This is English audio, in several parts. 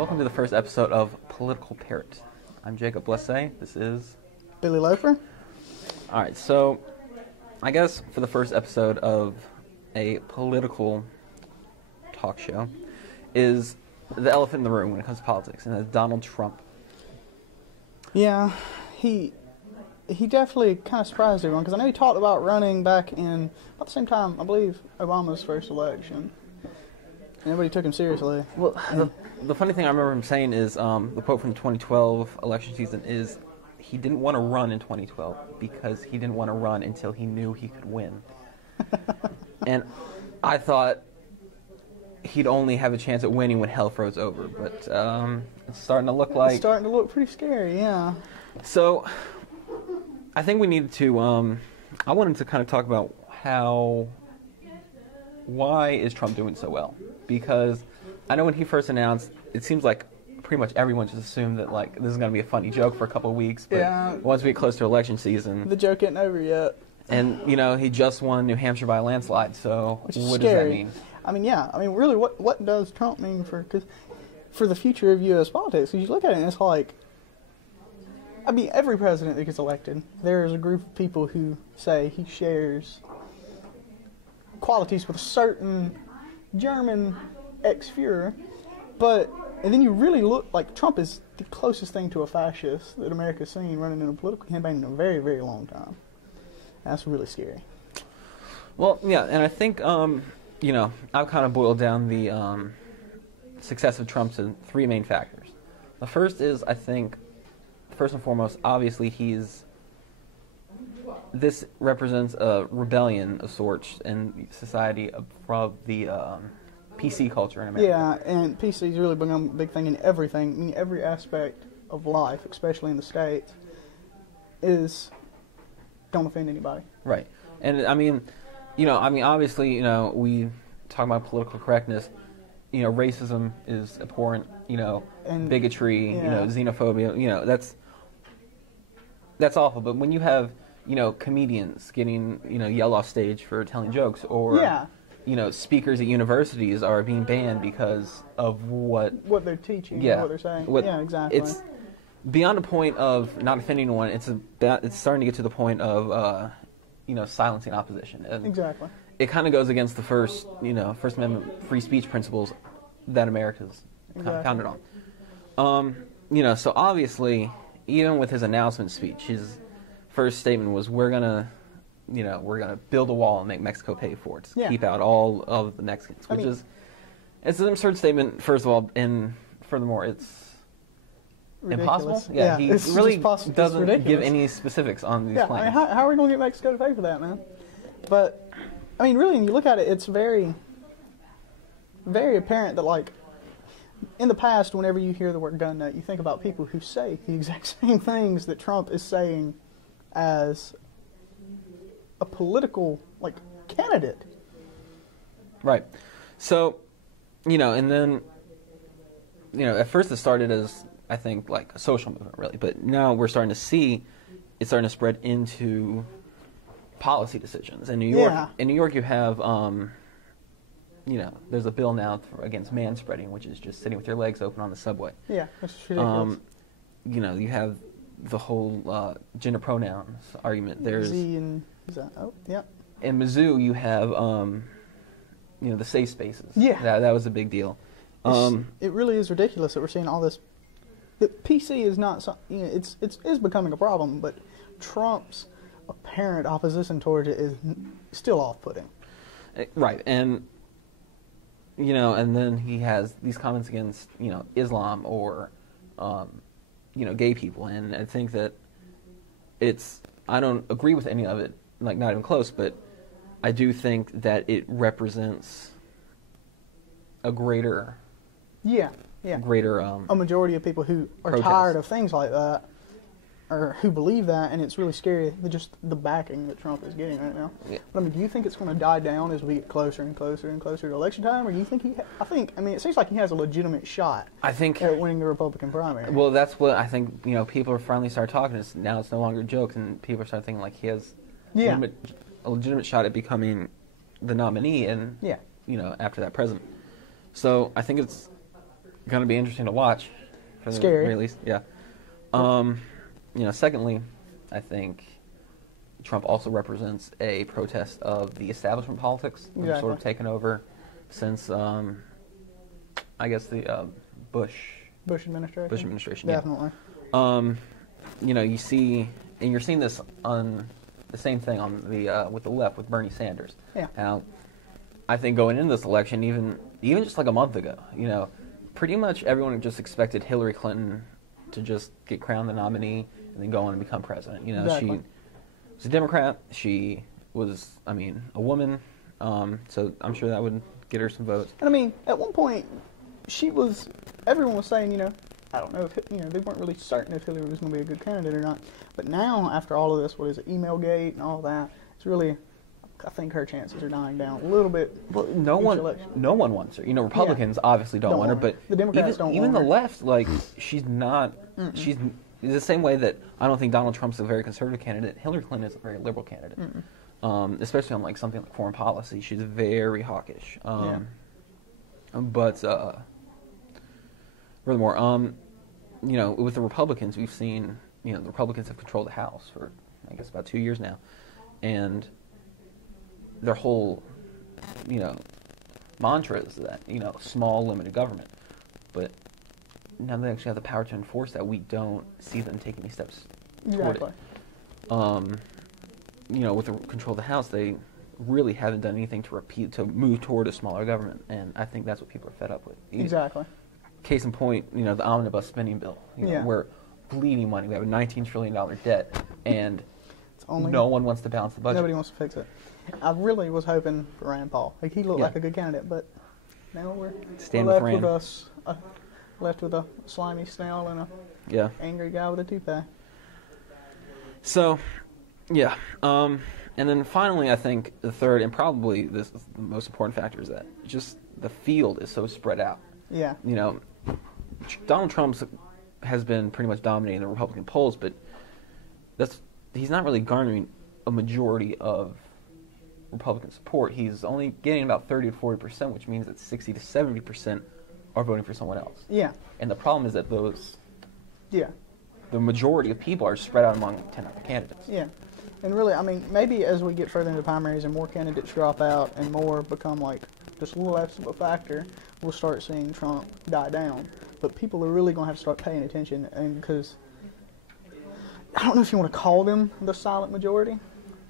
Welcome to the first episode of Political Parrot. I'm Jacob Blesse. This is Billy Loper. All right, so I guess for the first episode of a political talk show is the elephant in the room when it comes to politics, and that's Donald Trump. Yeah, he definitely kind of surprised everyone, because I know he talked about running back in about the same time, I believe, Obama's first election. And everybody took him seriously. Well, the funny thing I remember him saying is the quote from the 2012 election season is he didn't want to run in 2012 because he didn't want to run until he knew he could win. And I thought he'd only have a chance at winning when hell froze over, but it's starting to look like... It's starting to look pretty scary, yeah. So, I think we need to... I wanted to kind of talk about why is Trump doing so well? Because I know when he first announced, it seems like pretty much everyone just assumed that like this is going to be a funny joke for a couple of weeks, but once we get close to election season... The joke isn't over yet. And, you know, he just won New Hampshire by a landslide, so what does that mean? I mean, really, what does Trump mean for the future of U.S. politics? Because you look at it and it's like, I mean, every president that gets elected, there's a group of people who say he shares qualities with a certain German ex-Führer, and then you really look like Trump is the closest thing to a fascist that America's seen running in a political campaign in a very, very long time. That's really scary. Well, yeah, and I think, you know, I've kind of boiled down the success of Trump to three main factors. The first is, I think, first and foremost, obviously this represents a rebellion of sorts in society from the PC culture in America. Yeah, and PC's really become a big thing in everything. I mean, every aspect of life, especially in the States, is don't offend anybody. Right. And, I mean, obviously, we talk about political correctness. Racism is abhorrent, and bigotry, xenophobia, that's awful. But when you have, comedians getting, yelled off stage for telling jokes, or, speakers at universities are being banned because of what they're teaching, what they're saying. Exactly. It's beyond a point of not offending anyone. It's starting to get to the point of, silencing opposition. And exactly. It kind of goes against the First Amendment free speech principles that America's kind of founded on. So obviously, even with his announcement speech, his first statement was, we're gonna build a wall and make Mexico pay for it to keep out all of the Mexicans, it's an absurd statement, first of all, and furthermore, it's ridiculous. Impossible. Yeah, he really doesn't give any specifics on these plans. I mean, how are we going to get Mexico to pay for that, man? But I mean, really, when you look at it, it's very, very apparent that, like, in the past, whenever you hear the word gun nut, you think about people who say the exact same things that Trump is saying as a political, like, candidate. Right. So, and then, at first it started as, I think, like a social movement, really. But now we're starting to see it's starting to spread into policy decisions. In New York, you have, there's a bill now against man-spreading, which is just sitting with your legs open on the subway. Yeah, that's ridiculous. You have the whole gender pronouns argument. There's Z and yeah. In Mizzou, you have, the safe spaces. Yeah, that was a big deal. It really is ridiculous that we're seeing all this. The PC is not, it's becoming a problem, but Trump's apparent opposition towards it is still off-putting. Right, and and then he has these comments against Islam or gay people, and I think that I don't agree with any of it, like not even close, but I do think that it represents a greater a majority of people who are tired of things like that, or who believe that, and it's really scary, just the backing that Trump is getting right now. Yeah. But I mean, do you think it's going to die down as we get closer and closer and closer to election time, or do you think it seems like he has a legitimate shot at winning the Republican primary. Well, that's what I think, people are finally started talking. Now it's no longer jokes, and people are starting thinking like he has a legitimate shot at becoming the nominee, and after that president. So I think going to be interesting to watch. For the Scary. very least, yeah. Secondly, I think Trump also represents a protest of the establishment politics that have sort of taken over since, I guess, the Bush administration. Definitely. Yeah. You see, and you're seeing this on the same thing on the with the left with Bernie Sanders. Yeah. Now, I think going into this election, even just like a month ago, pretty much everyone just expected Hillary Clinton to just get crowned the nominee and then go on and become president. Exactly. She was a Democrat. She was, a woman. So I'm sure that would get her some votes. And at one point, everyone was saying, I don't know if, they weren't really certain if Hillary was going to be a good candidate or not. But now, after all of this, what is it, Emailgate and all that, it's really, I think her chances are dying down a little bit. Well, no one wants her. Republicans obviously don't want her, but the Democrats don't even want the left, she's not. She's the same way that I don't think Donald Trump's a very conservative candidate. Hillary Clinton is a very liberal candidate, especially on something like foreign policy. She's very hawkish. But furthermore, with the Republicans, we've seen the Republicans have controlled the House for I guess about 2 years now, and their whole, mantra is that, small, limited government. But now they actually have the power to enforce that. We don't see them take any steps toward it. With the control of the House, they really haven't done anything to move toward a smaller government, and I think that's what people are fed up with. Exactly. Case in point, the omnibus spending bill. We're bleeding money. We have a $19 trillion debt, and no one wants to balance the budget. Nobody wants to fix it. I really was hoping for Rand Paul. He looked like a good candidate, but now we're left with a slimy snail and a angry guy with a toupee. So, yeah. And then finally, I think the third, and probably this is the most important factor, is that just the field is so spread out. Yeah. Donald Trump has been pretty much dominating the Republican polls, but he's not really garnering a majority of Republican support. He's only getting about 30 to 40%, which means that 60 to 70% are voting for someone else. Yeah. And the problem is that the majority of people are spread out among 10 other candidates. Yeah. And really, maybe as we get further into primaries and more candidates drop out and more become just less of a factor, we'll start seeing Trump die down. But people are really going to have to start paying attention, and because I don't know if you want to call them the silent majority,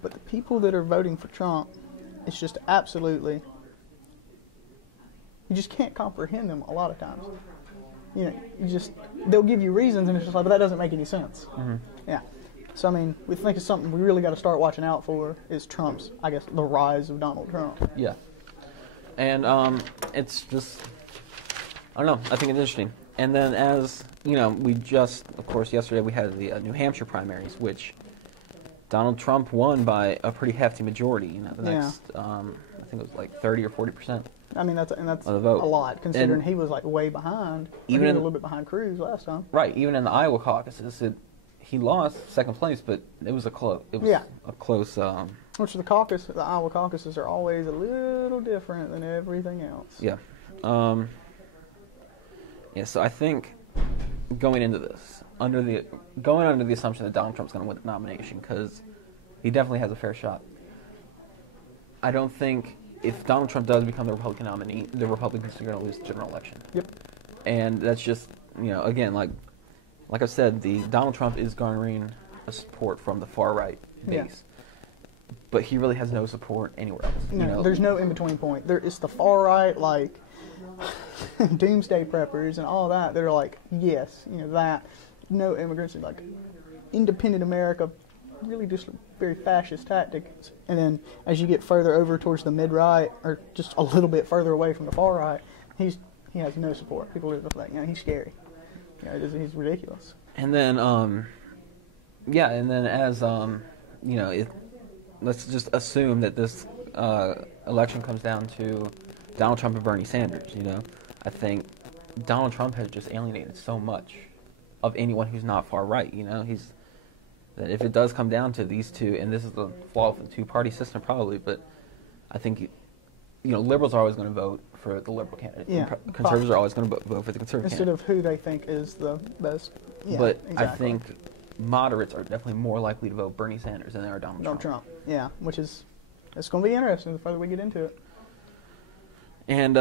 but the people that are voting for Trump, it's just absolutely, you just can't comprehend them a lot of times. They'll give you reasons, and it's just but that doesn't make any sense. Mm-hmm. Yeah. So, we think it's something we really got to start watching out for is Trump's, I guess, the rise of Donald Trump. Yeah. And it's just, I don't know, I think it's interesting. And then as, we just, of course, yesterday we had the New Hampshire primaries, which Donald Trump won by a pretty hefty majority. The next, I think it was 30 or 40%. That's of the vote. A lot, considering he was way behind. Even a little bit behind Cruz last time. Right, even in the Iowa caucuses, he lost second place, but it was a close. A close. Which the Iowa caucuses are always a little different than everything else. Yeah. So I think going into this, going under the assumption that Donald Trump's going to win the nomination, because he definitely has a fair shot. I don't think if Donald Trump does become the Republican nominee, the Republicans are going to lose the general election. Yep. And that's just, again, like I said, Donald Trump is garnering a support from the far right base. Yeah. But he really has no support anywhere else. No, there's no in-between point. It's the far right, doomsday preppers and all that. They're yes, that, no immigrants, independent America, really just very fascist tactics. And then as you get further over towards the mid-right, or just a little bit further away from the far right, he has no support. People are just he's scary. He's ridiculous. And then, as, let's just assume that this election comes down to Donald Trump and Bernie Sanders, I think Donald Trump has just alienated so much of anyone who's not far right, that if it does come down to these two, and this is the flaw of the two-party system probably, but I think liberals are always going to vote for the liberal candidate. Yeah. Conservatives are always going to vote for the conservative instead candidate. of who they think is the best. Yeah, But exactly. I think moderates are definitely more likely to vote Bernie Sanders than they are Donald Trump. Yeah, which is it's going to be interesting the further we get into it. And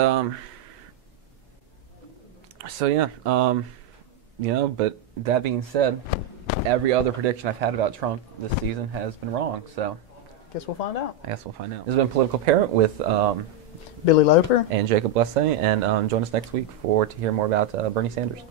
so yeah, but that being said, every other prediction I've had about Trump this season has been wrong. So Guess we'll find out. I guess we'll find out. This has been Political Parrot with Billy Loper and Jacob Blesse, and join us next week to hear more about Bernie Sanders.